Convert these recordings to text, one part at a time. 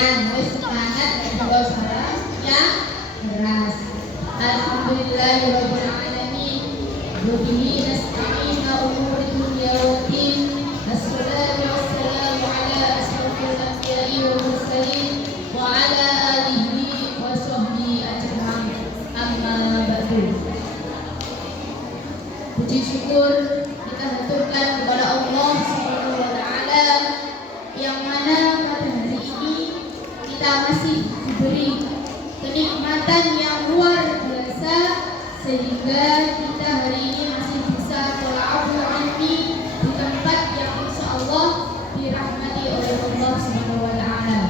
yang semangat dan suaranya keras. Alhamdulillahirabbil alamin. Wabihi nasta'inu umuri dunya waddin. Assalatu wassalamu ala asyrofil anbiya'i wal mursalin wa ala alihi wa sahbihi ajma'in. Amma ba'du. Puji syukur kita haturkan kepada Allah Subhanahu wa taala yang mana pada hari ini kita masih diberi kenikmatan yang luar biasa sehingga kita hari ini masih bisa tola'aful ilmi di tempat yang insyaallah dirahmati oleh Allah Subhanahu wa taala.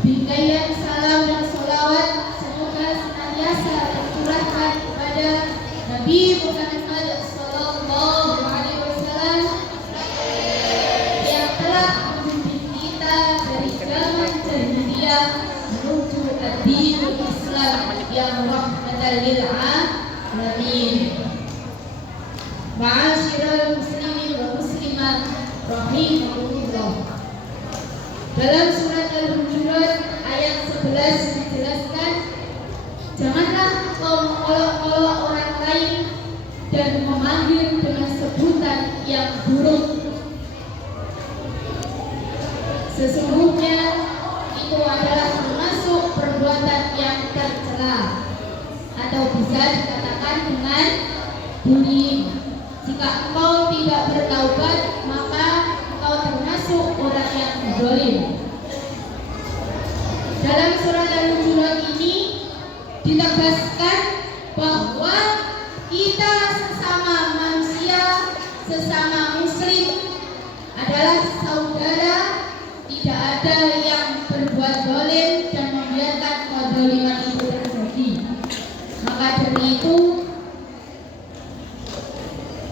Bingkaian salam dan sholawat semoga senantiasa tercurahkan kepada Nabi Muhammad sallallahu alaihi wasallam yang telah membimbing kita dari zaman jahiliyah menuju ad-dinul Islam yang rahmatan lil alamin. Ma'asyiral muslimin wa muslimat rahimakumullah. Dalam surat Al-Hujurat ayat 11 dijelaskan, janganlah kau mengolok-olok orang lain dan memanggil dengan sebutan yang buruk. Sesungguhnya itu adalah termasuk perbuatan yang tercela atau bisa dikatakan dengan bullying. Jika engkau tidak bertaubat, maka engkau termasuk orang yang zalim. Dalam surat Al-Hujurat ini ditegaskan bahwa kita sesama manusia, sesama muslim adalah saudara. Tidak ada yang berbuat zalim dan membiarkan kezaliman itu terjadi. Maka dari itu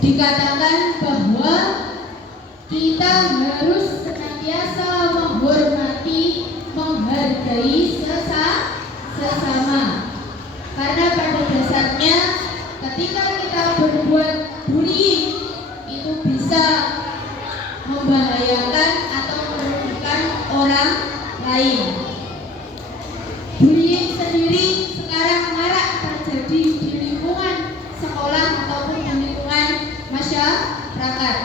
dikatakan bahwa kita harus senantiasa menghormati, menghargai sesama. Karena pada dasarnya ketika kita berbuat bullying itu bisa membahayakan atau merugikan orang lain. Bullying sendiri sekarang marak terjadi di lingkungan sekolah ataupun di lingkungan masyarakat.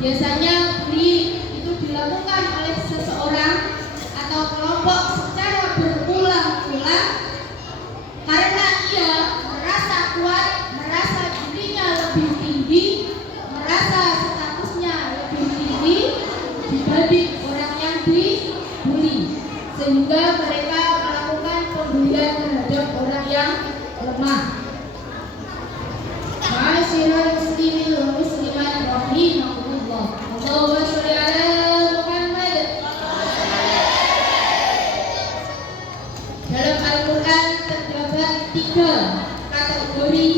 Biasanya bullying itu dilakukan oleh seseorang atau kelompok secara berulang-ulang karena ia merasa kuat, merasa dirinya lebih tinggi, merasa statusnya lebih tinggi dibanding orang yang dibully, sehingga mereka melakukan pembulian terhadap orang yang lemah. Ma'asyiral muslimin wal muslimat rahimakumullah. Allahumma sholli ala Muhammad. Dalam Al-Quran terdapat 3 kategori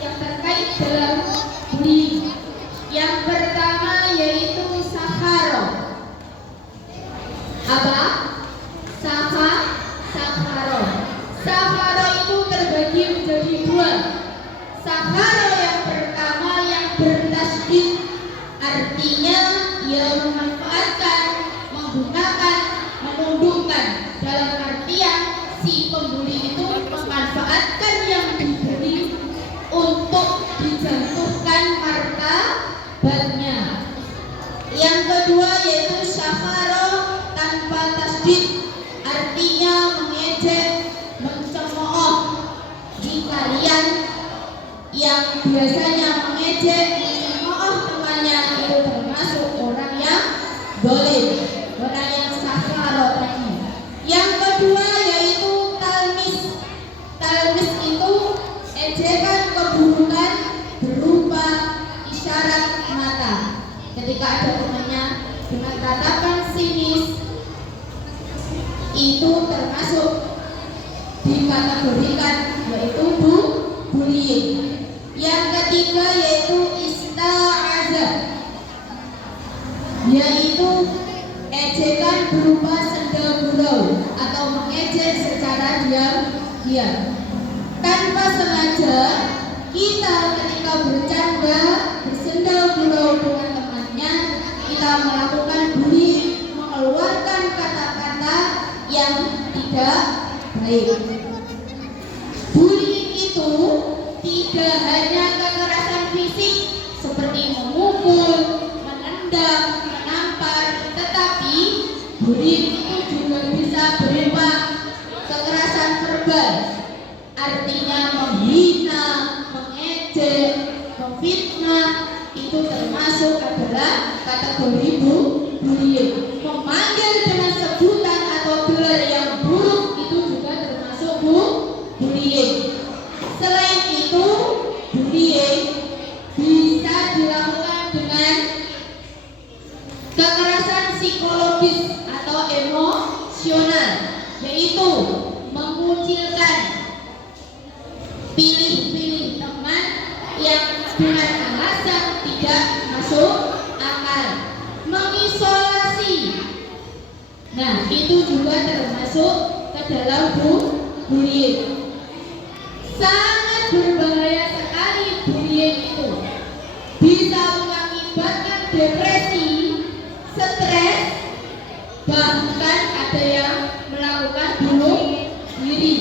yang terkait dalam bullying. Yang pertama yaitu sakharo. Apa? Sakharo. Sakharo itu terbagi menjadi 2. Sakharo yang pertama yang bertasydid, artinya ia memanfaatkan, menggunakan, menundukkan. Dalam artian si pembuli itu memanfaatkan yang diberi untuk dijatuhkan martabatnya. Yang kedua yaitu sakharo tanpa tasydid, artinya mengejek, mencemooh. Di kalian yang biasanya mengejek, mencemooh temannya itu termasuk orang yang zalim, orang yang sakharo tadi. Yang kedua yaitu talmis. Talmis itu ejekan keburukan berupa isyarat mata. Ketika ada temannya dengan tatapan sinis, itu termasuk dikategorikan yaitu bullying. Yang ketiga yaitu ista'azah, yaitu ejekan berupa senda gurau atau mengejek secara diam-diam. Tanpa sengaja kita ketika bercanda, bersenda gurau dengan temannya, kita melakukan bullying, mengeluarkan tidak baik. Bullying itu tidak hanya kekerasan fisik seperti memukul, menendang, menampar, tetapi bullying itu juga bisa berupa kekerasan verbal, artinya menghina, mengejek, memfitnah, itu termasuk adalah kategori bullying. Memanggil dengan sebutan atau gelar yang buruk itu juga termasuk bullying. Selain itu, bullying bisa dilakukan dengan kekerasan psikologis atau emosional, yaitu mengucilkan, pilih-pilih teman yang dengan alasan tidak masuk akal, mengisolasi. Nah, itu juga termasuk ke dalam bullying. Sangat berbahaya sekali bullying itu. Bisa mengakibatkan depresi, stres, bahkan ada yang melakukan bunuh diri.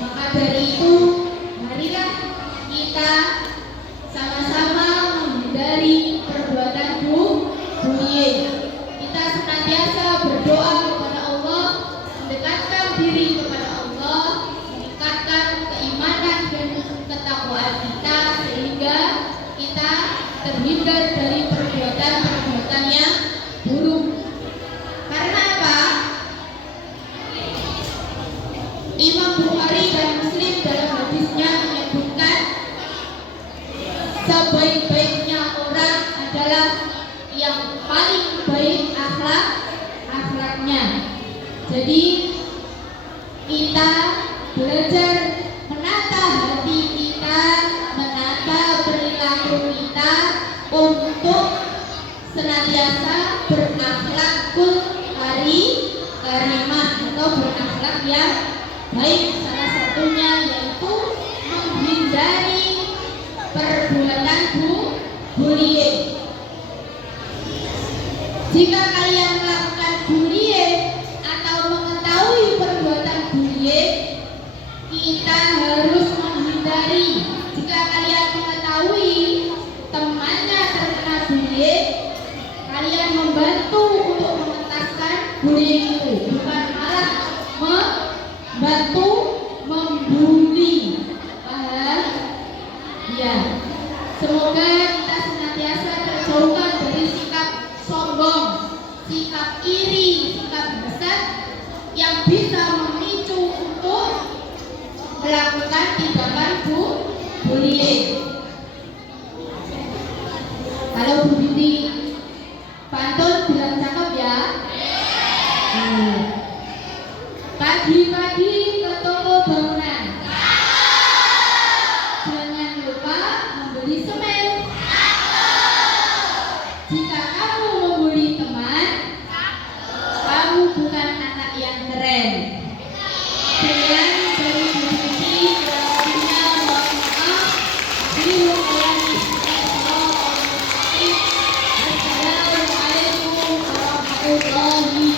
Maka dari itu, marilah kita sama-sama menghindari perbuatan bullying. Kita senantiasa berdoa kepada Allah, mendekatkan diri kepada Allah, meningkatkan keimanan dan ketakwaan kita sehingga kita terhindar dari perbuatan-perbuatan yang buruk. Karena apa? Imam Bukhari dan Muslim dalam hadisnya menyebutkan sebaik-baiknya orang adalah yang paling baik akhlaknya. Jadi kita belajar menata hati kita, menata perilaku kita untuk senantiasa berakhlakul karimah atau berakhlak yang baik. Salah satunya yaitu menghindari perbuatan bullying. Jika kalian melakukan bullying atau mengetahui perbuatan bullying, kita harus menghindari. Jika kalian mengetahui temannya terkena bullying, kalian membantu untuk mengentaskan bullying itu, bukan malah membantu membuli. Paham? Ya. Semoga kita senantiasa terjauhkan dari sikap sombong, sikap iri, sikap hasad yang bisa memicu untuk melakukan tindakan bullying. Kalau Bu Binti pantun bilang cakep ya. Pagi-pagi ke toko bangunan, jangan lupa membeli semen. Jika kamu membuli teman, kamu bukan anak yang keren. Sekian dari Bu Binti, kurang mohon maaf. Assalamualaikum warahmatullahi